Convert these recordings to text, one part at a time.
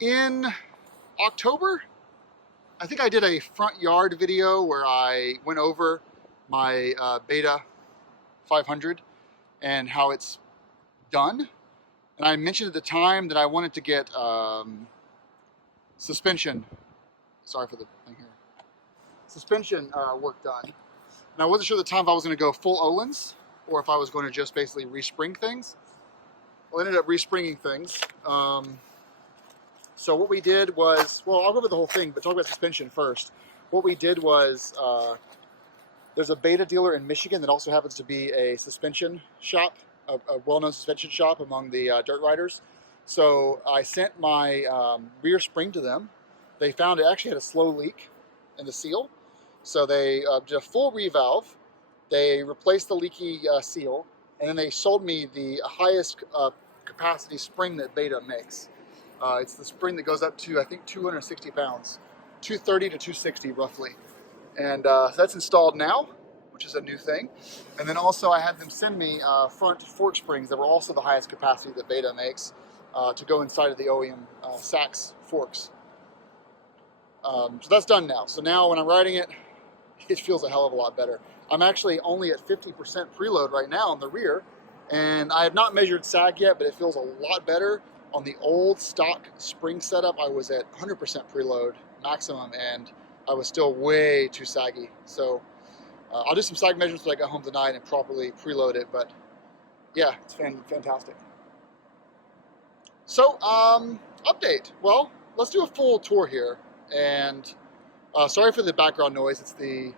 In October, I think I did a front yard video where I went over my Beta 500 and how it's done. And I mentioned at the time that I wanted to get suspension, sorry for the thing here, suspension work done. And I wasn't sure at the time if I was going to go full Öhlins or if I was going to just basically respring things. Well, I ended up respringing things. So what we did was, well, I'll go over the whole thing, but talk about suspension first. What we did was, there's a Beta dealer in Michigan that also happens to be a suspension shop, a well-known suspension shop among the dirt riders. So I sent my rear spring to them. They found it actually had a slow leak in the seal. So they did a full revalve. They replaced the leaky seal, and then they sold me the highest capacity spring that Beta makes. It's the spring that goes up to, I think, 260 pounds, 230 to 260 roughly. And so that's installed now, which is a new thing. And then also I had them send me front fork springs that were also the highest capacity that Beta makes to go inside of the OEM Sachs forks. So that's done now. So now when I'm riding it, it feels a hell of a lot better. I'm actually only at 50% preload right now on the rear, and I have not measured sag yet, but it feels a lot better. On the old stock spring setup, I was at 100% preload maximum, and I was still way too saggy. So I'll do some sag measurements when I get home tonight and properly preload it, but yeah, it's fantastic. So, update. Well, let's do a full tour here, and sorry for the background noise. It's the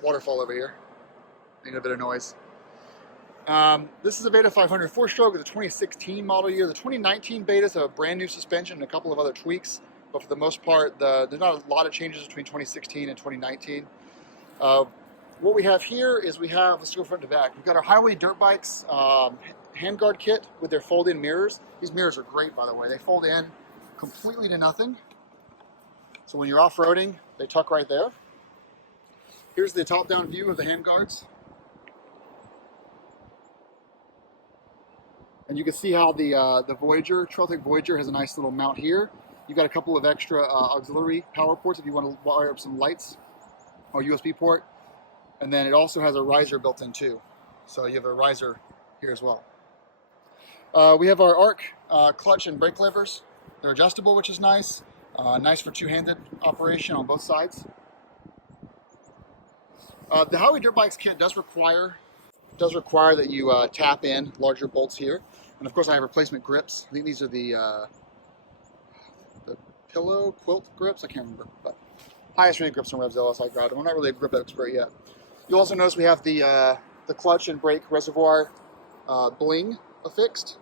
waterfall over here, making a bit of noise. This is a Beta 500 4-stroke with a 2016 model year. The 2019 Betas have a brand new suspension and a couple of other tweaks, but for the most part, there's not a lot of changes between 2016 and 2019. What we have here is let's go front to back. We've got our Highway Dirt Bikes handguard kit with their fold-in mirrors. These mirrors are great, by the way. They fold in completely to nothing. So when you're off-roading, they tuck right there. Here's the top-down view of the handguards. And you can see how the Voyager, Trailtech Voyager, has a nice little mount here. You've got a couple of extra auxiliary power ports if you want to wire up some lights, or USB port. And then it also has a riser built in too. So you have a riser here as well. We have our ARC clutch and brake levers. They're adjustable, which is nice. Nice for two-handed operation on both sides. The Highway Dirt Bikes kit does require that you tap in larger bolts here. And of course I have replacement grips. I think these are the pillow quilt grips. I can't remember, but highest rated grips from Revzilla, so I grabbed them. I'm not really a grip expert yet. You'll also notice we have the clutch and brake reservoir bling affixed.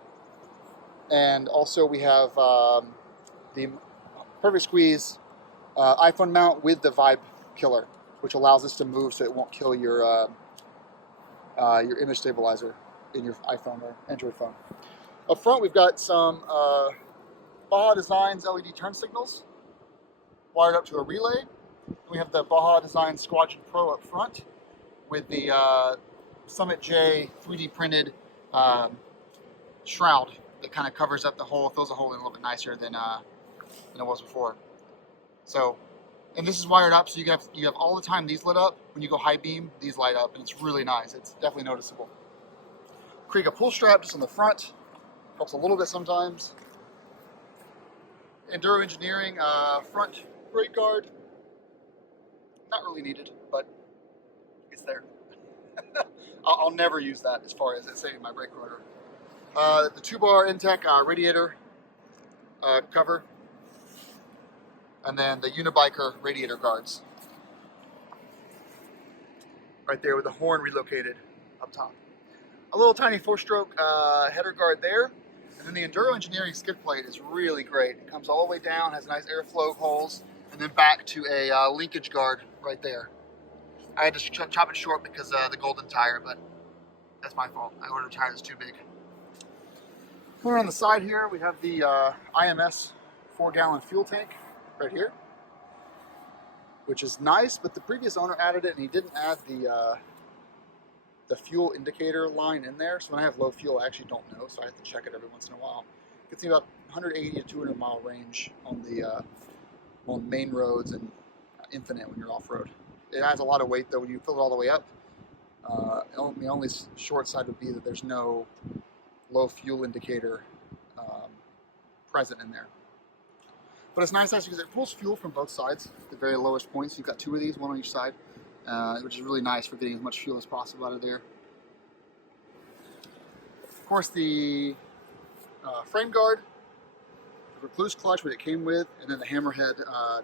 And also we have the Perfect Squeeze iPhone mount with the Vibe Killer, which allows this to move so it won't kill your image stabilizer in your iPhone or Android phone. Up front, we've got some Baja Designs LED turn signals wired up to a relay. We have the Baja Design Squadron Pro up front with the Summit J 3D printed shroud that kind of covers up the hole, fills the hole in a little bit nicer than it was before. So, and this is wired up, so you have all the time these lit up. When you go high beam, these light up, and it's really nice. It's definitely noticeable. Kriega pull strap just on the front, helps a little bit sometimes. Enduro Engineering front brake guard, not really needed, but it's there. I'll never use that as far as it saving my brake rotor. The 2-bar Intech radiator cover, and then the Unibiker radiator guards. Right there with the horn relocated up top. A little tiny 4-stroke header guard there. And then the Enduro Engineering skid plate is really great. It comes all the way down, has nice airflow holes, and then back to a linkage guard right there. I had to chop it short because the golden tire, but that's my fault. I ordered a tire that's too big. Over on the side here, we have the IMS 4-gallon fuel tank right here, which is nice, but the previous owner added it and he didn't add the fuel indicator line in there. So when I have low fuel, I actually don't know, so I have to check it every once in a while. Gets me about 180 to 200 mile range on the on main roads and infinite when you're off-road. It has a lot of weight though when you fill it all the way up. The only short side would be that there's no low fuel indicator present in there. But it's nice because it pulls fuel from both sides at the very lowest points. You've got two of these, one on each side, which is really nice for getting as much fuel as possible out of there. Of course, the frame guard, the recluse clutch, what it came with, and then the Hammerhead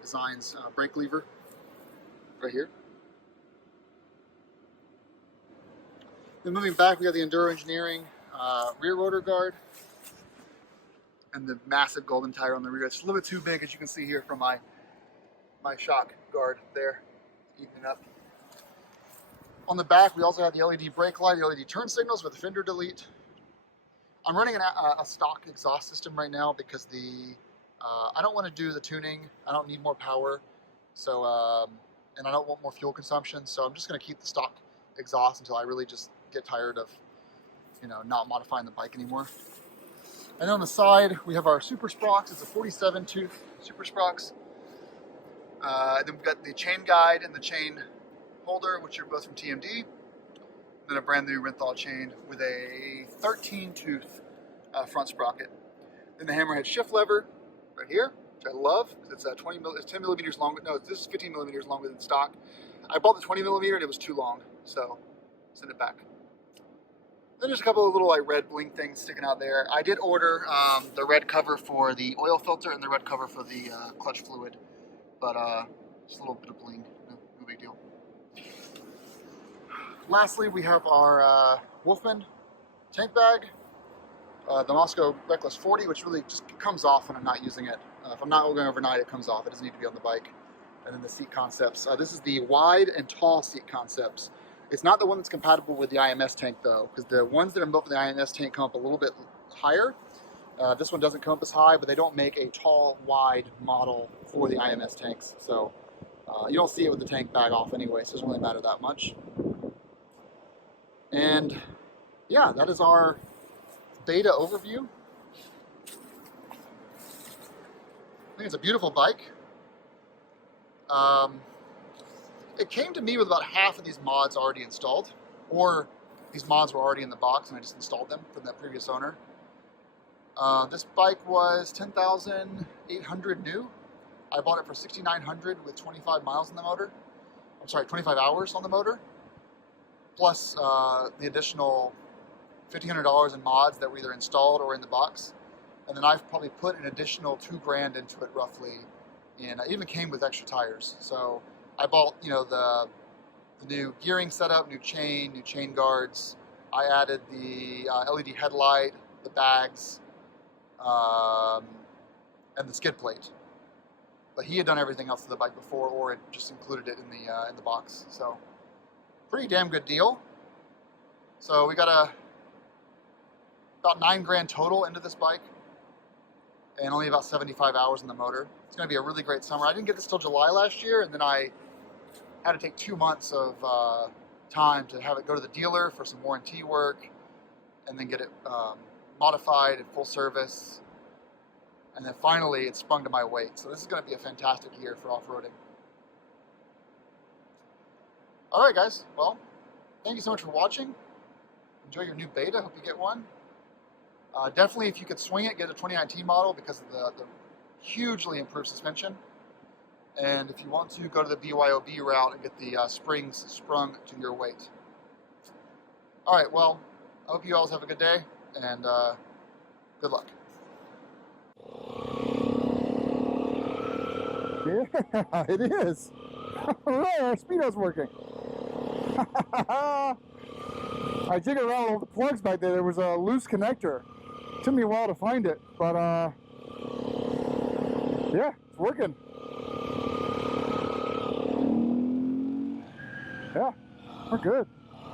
Designs brake lever right here. Then moving back, we got the Enduro Engineering rear rotor guard and the massive golden tire on the rear. It's a little bit too big, as you can see here from my shock guard there, evening up. On the back, we also have the LED brake light, the LED turn signals with the Fender delete. I'm running a stock exhaust system right now because I don't want to do the tuning. I don't need more power, so and I don't want more fuel consumption. So I'm just going to keep the stock exhaust until I really just get tired of, not modifying the bike anymore. And then on the side, we have our Super Sprox. It's a 47 tooth Super Sprox. Then we've got the chain guide and the chain holder, which are both from TMD. Then a brand new Renthal chain with a 13 tooth front sprocket. Then the Hammerhead shift lever right here, which I love because it's 10 millimeters long. No, this is 15 millimeters longer than stock. I bought the 20 millimeter and it was too long, so send it back. Then there's a couple of little red bling things sticking out there. I did order the red cover for the oil filter and the red cover for the clutch fluid, but just a little bit of bling, no big deal. Lastly, we have our Wolfman tank bag, the Moscow Reckless 40, which really just comes off when I'm not using it. If I'm not going overnight, it comes off. It doesn't need to be on the bike. And then the seat concepts. This is the wide and tall seat concepts. It's not the one that's compatible with the IMS tank though, because the ones that are built for the IMS tank come up a little bit higher. This one doesn't come up as high, but they don't make a tall, wide model for the IMS tanks. So you don't see it with the tank bag off anyway, so it doesn't really matter that much. And yeah, that is our beta overview. I think it's a beautiful bike. It came to me with about half of these mods already installed, or these mods were already in the box and I just installed them from that previous owner. This bike was $10,800 new. I bought it for $6,900 with 25 miles on the motor. I'm sorry, 25 hours on the motor, plus the additional $1,500 in mods that were either installed or in the box. And then I've probably put an additional $2,000 into it roughly, and it even came with extra tires. So I bought, the new gearing setup, new chain guards. I added the LED headlight, the bags, and the skid plate. But he had done everything else to the bike before, or it just included it in the box. So pretty damn good deal. So we got about $9,000 total into this bike, and only about 75 hours in the motor. It's going to be a really great summer. I didn't get this till July last year, and then I had to take 2 months of time to have it go to the dealer for some warranty work, and then get it modified and full service. And then finally, it sprung to my weight. So this is going to be a fantastic year for off-roading. All right, guys. Well, thank you so much for watching. Enjoy your new beta. Hope you get one. Definitely, if you could swing it, get a 2019 model because of the hugely improved suspension. And if you want to, go to the BYOB route and get the springs sprung to your weight. All right, well, I hope you all have a good day, and good luck. Yeah, it is. All right, our speedo's working. I jigged around all the plugs back there. There was a loose connector. It took me a while to find it, but yeah, it's working. Yeah, we're good.